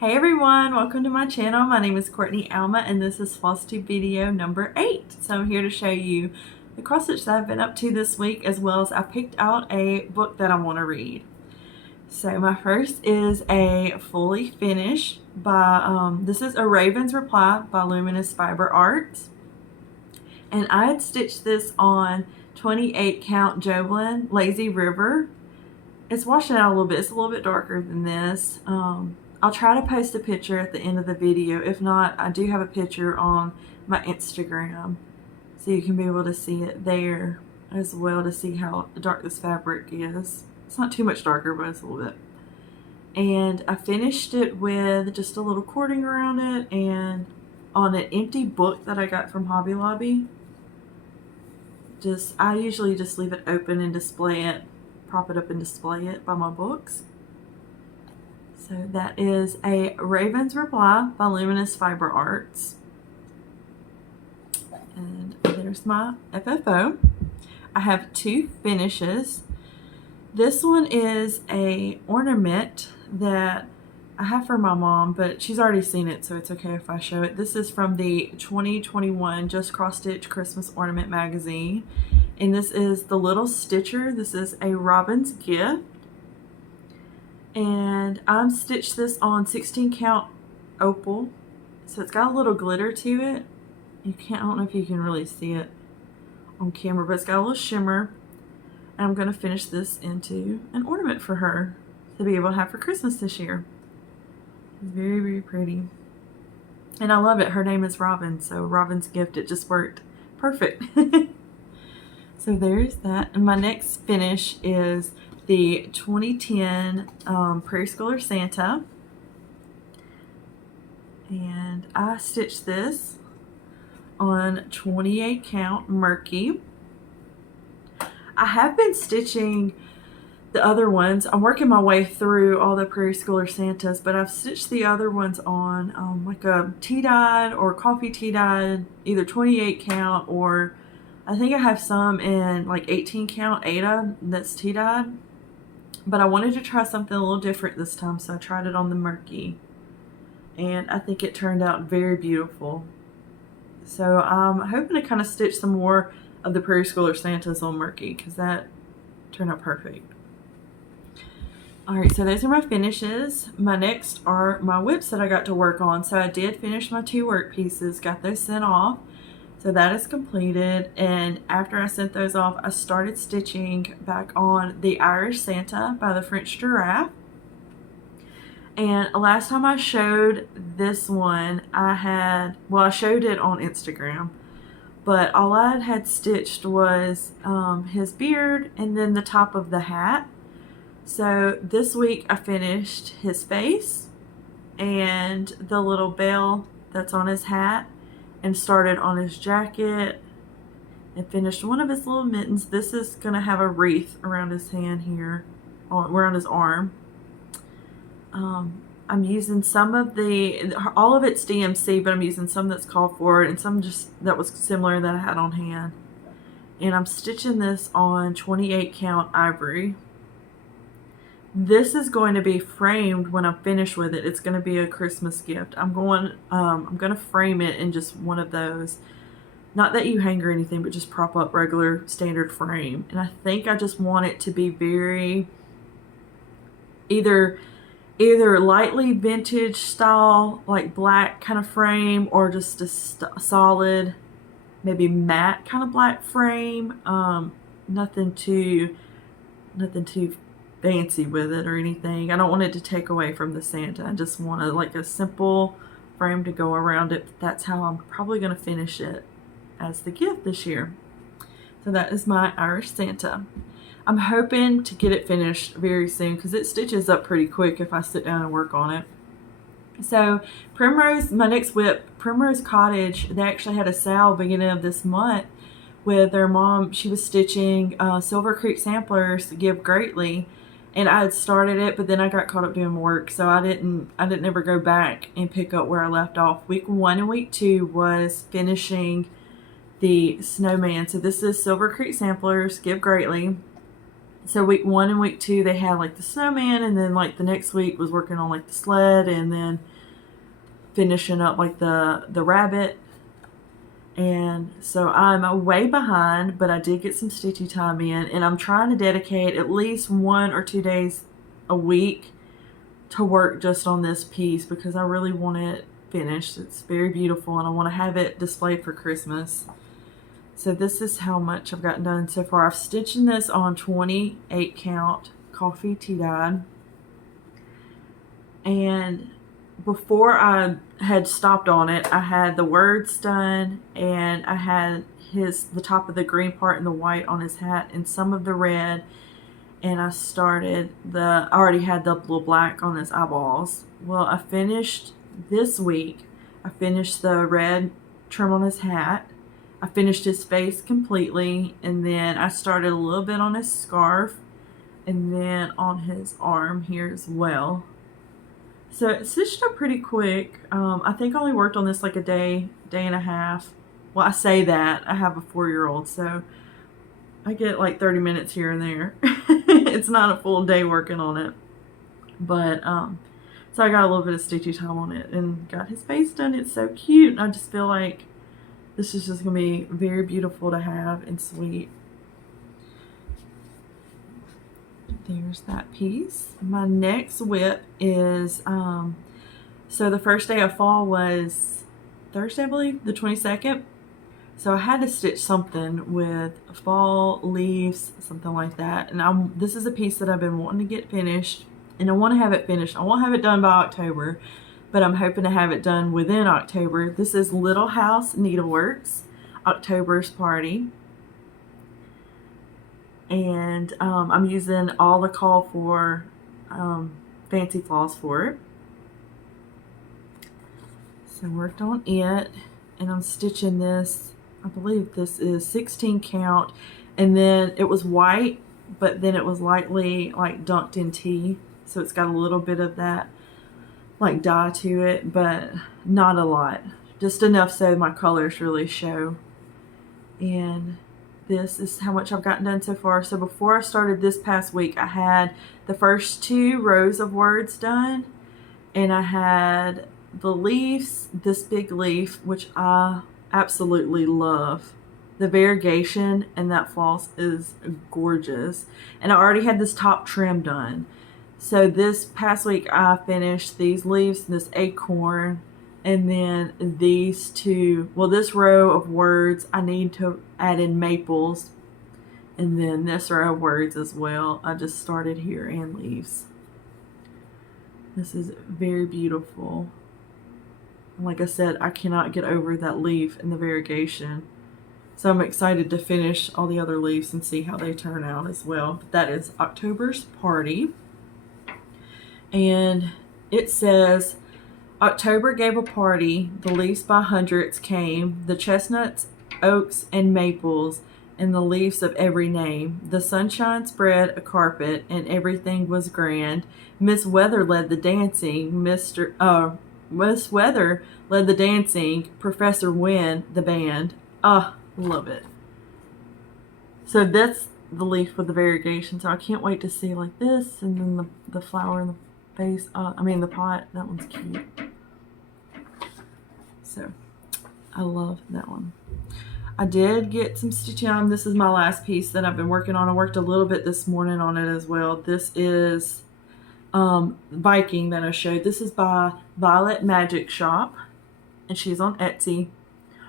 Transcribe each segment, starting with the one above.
Hey everyone, welcome to my channel. My name is Courtney Alma and this is Flosstube video number 8. So I'm here to show you the cross stitch that I've been up to this week, as well as I picked out a book that I want to read. So my first is a fully finished by, this is A Raven's Reply by Luminous Fiber Arts. And I had stitched this on 28 count Joblin Lazy River. It's washing out a little bit. It's a little bit darker than this. I'll try to post a picture at the end of the video. If not, I do have a picture on my Instagram, so you can be able to see it there as well to see how dark this fabric is. It's not too much darker, but it's a little bit. And I finished it with just a little cording around it and on an empty book that I got from Hobby Lobby. I usually just leave it open and display it, prop it up and display it by my books. So that is A Raven's Reply by Luminous Fiber Arts. And there's my FFO. I have two finishes. This one is a ornament that I have for my mom, but she's already seen it, so it's okay if I show it. This is from the 2021 Just Cross Stitch Christmas Ornament magazine. And this is the Little Stitcher. This is a Robin's Gift. And I'm stitched this on 16 count opal, so it's got a little glitter to it. I don't know if you can really see it on camera, but it's got a little shimmer. And I'm going to finish this into an ornament for her to be able to have for Christmas this year. It's very, very pretty. And I love it. Her name is Robin, so Robin's Gift, it just worked perfect. So there's that. And my next finish is the 2010 Prairie Schooler Santa. And I stitched this on 28 count Murky. I have been stitching the other ones. I'm working my way through all the Prairie Schooler Santas, but I've stitched the other ones on like a tea-dyed or coffee tea-dyed, either 28 count, or I think I have some in like 18 count Ada that's tea-dyed. But I wanted to try something a little different this time, so I tried it on the Murky. And I think it turned out very beautiful. So I'm hoping to kind of stitch some more of the Prairie Schooler Santas on Murky, because that turned out perfect. Alright, so those are my finishes. My next are my whips that I got to work on. So I did finish my 2 work pieces, got those sent off. So that is completed, and after I sent those off, I started stitching back on the Irish Santa by the French Giraffe. And last time I showed this one, I showed it on Instagram, but all I had stitched was his beard and then the top of the hat. So this week I finished his face and the little bell that's on his hat, and started on his jacket and finished one of his little mittens. This is going to have a wreath around his hand here, around his arm. I'm using some of all of it's DMC, but I'm using some that's called for it and some just that was similar that I had on hand. And I'm stitching this on 28 count ivory. This is going to be framed when I'm finished with it. It's going to be a Christmas gift. I'm going to frame it in just one of those. Not that you hang or anything, but just prop up regular standard frame. And I think I just want it to be very either lightly vintage style, like black kind of frame, or just a solid, maybe matte kind of black frame. Nothing too fancy with it or anything. I don't want it to take away from the Santa. I just want like a simple frame to go around it. That's how I'm probably going to finish it as the gift this year. So that is my Irish Santa. I'm hoping to get it finished very soon because it stitches up pretty quick if I sit down and work on it. So Primrose, my next whip, Primrose Cottage, they actually had a sale beginning of this month with their mom. She was stitching Silver Creek Samplers Give Greatly. And I had started it, but then I got caught up doing work, so I didn't ever go back and pick up where I left off. Week 1 and week 2 was finishing the snowman. So this is Silver Creek Samplers Give Greatly. So week 1 and week 2 they had like the snowman, and then like the next week was working on like the sled, and then finishing up like the rabbit. And so I'm way behind, but I did get some stitchy time in, and I'm trying to dedicate at least 1 or 2 days a week to work just on this piece because I really want it finished. It's very beautiful, and I want to have it displayed for Christmas. So this is how much I've gotten done so far. I've stitched this on 28 count coffee tea dyed, and before I had stopped on it, I had the words done, and I had the top of the green part and the white on his hat and some of the red, and I already had the little black on his eyeballs. Well, I finished this week. I finished the red trim on his hat. I finished his face completely, and then I started a little bit on his scarf, and then on his arm here as well. So it stitched up pretty quick. I think I only worked on this like a day and a half. Well, I say that. I have a 4-year-old, so I get like 30 minutes here and there. It's not a full day working on it. But, so I got a little bit of stitchy time on it and got his face done. It's so cute. And I just feel like this is just going to be very beautiful to have and sweet. There's that piece. My next whip is, so the first day of fall was Thursday, I believe, the 22nd. So I had to stitch something with fall leaves, something like that. And this is a piece that I've been wanting to get finished, and I want to have it finished. I won't have it done by October, but I'm hoping to have it done within October. This is Little House Needleworks, October's Party. And I'm using all the call for fancy floss for it. So I worked on it, and I'm stitching this. I believe this is 16 count, and then it was white, but then it was lightly like dunked in tea, so it's got a little bit of that like dye to it, but not a lot, just enough so my colors really show. And this is how much I've gotten done so far. So before I started this past week, I had the first 2 rows of words done, and I had the leaves, this big leaf, which I absolutely love. The variegation and that floss is gorgeous. And I already had this top trim done. So this past week I finished these leaves, this acorn, and then these 2, well, this row of words I need to add in maples, and then this row of words as well. I just started here, and leaves. This is very beautiful. Like I said, I cannot get over that leaf and the variegation. So I'm excited to finish all the other leaves and see how they turn out as well. But that is October's Party. And it says, October gave a party, the leaves by hundreds came, the chestnuts, oaks, and maples, and the leaves of every name. The sunshine spread a carpet, and everything was grand. Miss Weather led the dancing, Miss Weather led the dancing, Professor Wynn the band. Love it. So that's the leaf with the variegation, so I can't wait to see like this, and then the flower in the face, the pot, that one's cute. So I love that one. I did get some stitching on. This is my last piece that I've been working on. I worked a little bit this morning on it as well. This is Viking that I showed. This is by Violet Magic Shop, and she's on Etsy.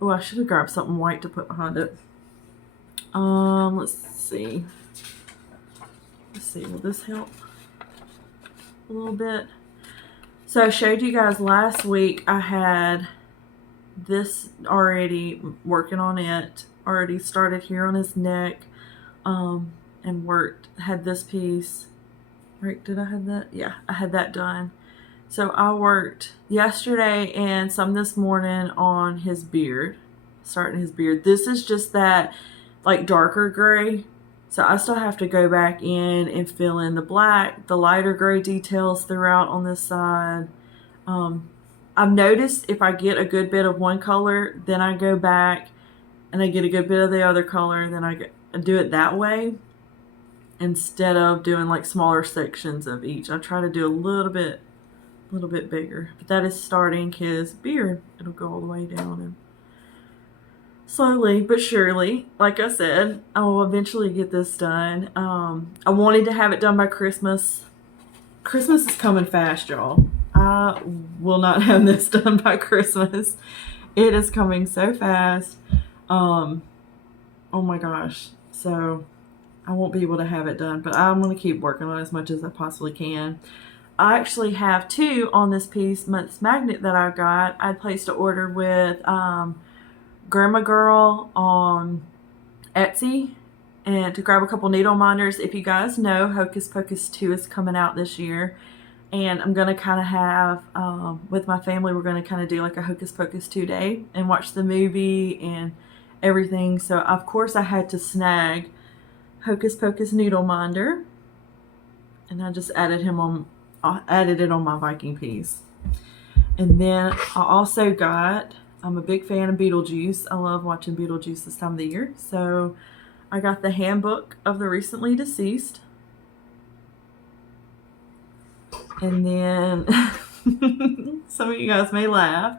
Oh, I should have grabbed something white to put behind it. Let's see. Will this help a little bit? So I showed you guys last week I had this already working on it. Already started here on his neck, and had this piece. Right, did I have that? Yeah, I had that done. So I worked yesterday and some this morning on his beard, starting his beard. This is just that like darker gray. So I still have to go back in and fill in the black, the lighter gray details throughout on this side. I've noticed if I get a good bit of one color, then I go back and I get a good bit of the other color, and then I do it that way. instead of doing like smaller sections of each. I try to do a little bit bigger. But that is starting his beard. It'll go all the way down, and slowly but surely, like I said, I will eventually get this done. I wanted to have it done by Christmas. Christmas is coming fast, y'all. I will not have this done by Christmas. It is coming so fast. Oh my gosh. So I won't be able to have it done, but I'm going to keep working on it as much as I possibly can. I actually have two on this piece, this magnet that I got. I placed an order with Grandma Girl on Etsy, and to grab a couple needle minders. If you guys know, Hocus Pocus 2 is coming out this year, and I'm going to kind of have, with my family, we're going to kind of do like a Hocus Pocus 2 day and watch the movie and everything. So of course I had to snag Hocus Pocus needle minder, and I just added it on my Viking piece. And then I also got, I'm a big fan of Beetlejuice. I love watching Beetlejuice this time of the year. So I got the handbook of the recently deceased. And then some of you guys may laugh,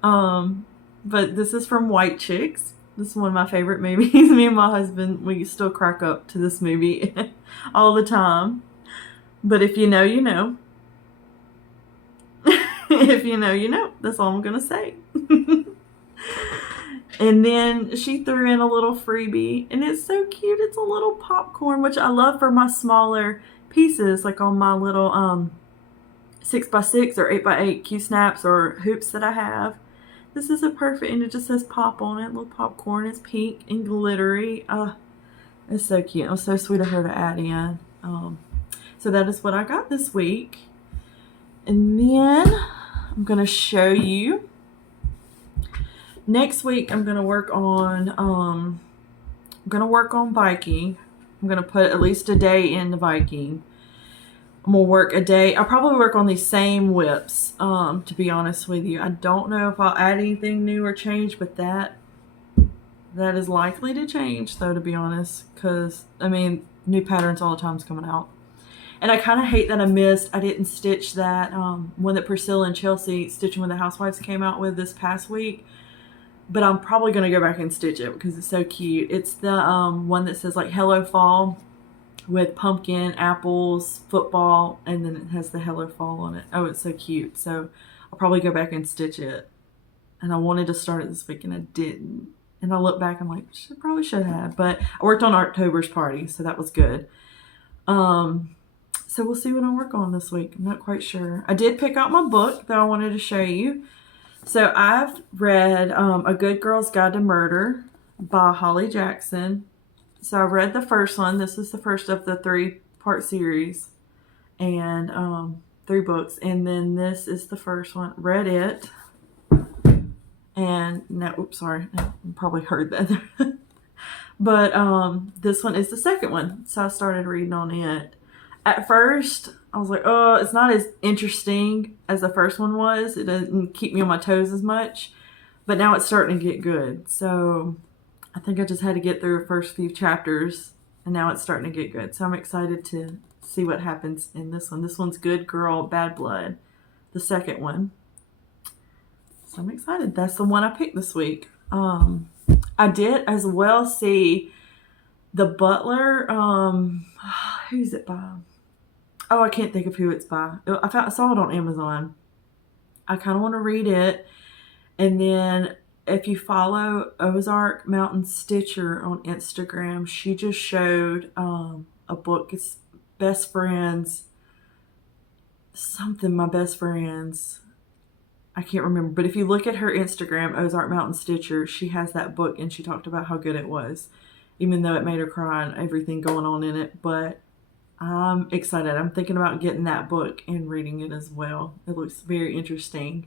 but this is from White Chicks. This is one of my favorite movies. Me and my husband, we still crack up to this movie all the time. But if you know, you know. If you know, you know. That's all I'm going to say. And then she threw in a little freebie, and it's so cute. It's a little popcorn, which I love for my smaller pieces, like on my little 6x6 or 8x8 Q-snaps or hoops that I have. This is a perfect, and it just says pop on it. Little popcorn. It's pink and glittery. It's so cute. It was so sweet of her to add in. So that is what I got this week. And then I'm going to show you. Next week I'm going to work on Viking. I'm going to put at least a day into Viking. I'm going to work a day. I'll probably work on these same whips, to be honest with you. I don't know if I'll add anything new or change, but that is likely to change, though, to be honest, because, I mean, new patterns all the time is coming out. And I kind of hate that I didn't stitch that one that Priscilla and Chelsea, Stitching with the Housewives, came out with this past week. But I'm probably going to go back and stitch it because it's so cute. It's the one that says like Hello Fall with pumpkin, apples, football, and then it has the Hello Fall on it. Oh, it's so cute. So I'll probably go back and stitch it. And I wanted to start it this week and I didn't. And I look back, I'm like, probably should have. But I worked on October's party, so that was good. So we'll see what I work on this week. I'm not quite sure. I did pick out my book that I wanted to show you. So I've read A Good Girl's Guide to Murder by Holly Jackson. So I read the first one. This is the first of the 3-part series and 3 books. And then this is the first one. Read it. And now, oops, sorry. You probably heard that. But this one is the second one. So I started reading on it. At first, I was like, oh, it's not as interesting as the first one was. It doesn't keep me on my toes as much. But now it's starting to get good. So I think I just had to get through the first few chapters. And now it's starting to get good. So I'm excited to see what happens in this one. This one's Good Girl, Bad Blood. The second one. So I'm excited. That's the one I picked this week. I did as well see The Butler. Who's it by? Oh, I can't think of who it's by. I saw it on Amazon. I kind of want to read it. And then if you follow Ozark Mountain Stitcher on Instagram, she just showed a book. It's Best Friends. Something My Best Friends. I can't remember. But if you look at her Instagram, Ozark Mountain Stitcher, she has that book and she talked about how good it was. Even though it made her cry and everything going on in it. But I'm excited. I'm thinking about getting that book and reading it as well. It looks very interesting.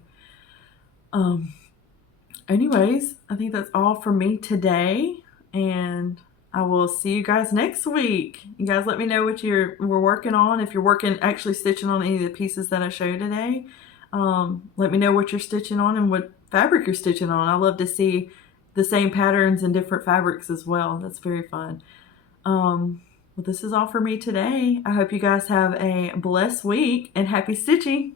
Anyways, I think that's all for me today. And I will see you guys next week. You guys let me know what we're working on. If you're actually stitching on any of the pieces that I showed today. Let me know what you're stitching on and what fabric you're stitching on. I love to see the same patterns in different fabrics as well. That's very fun. Well, this is all for me today. I hope you guys have a blessed week and happy stitching.